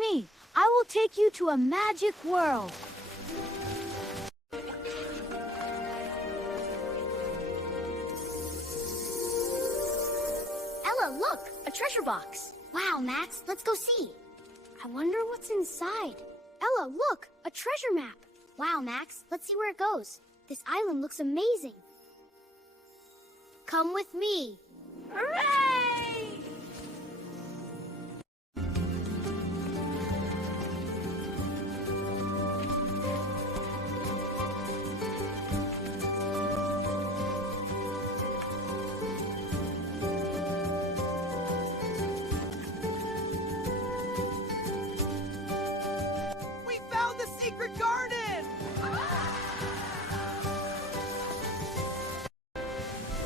me. I will take you to a magic world. Ella, look! A treasure box! Wow, Max, let's go see. I wonder what's inside. Ella, look! A treasure map! Wow, Max, let's see where it goes. This island looks amazing. Come with me. Hooray! We found the secret garden!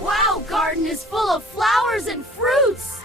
Wow, garden is full of flowers and fruits.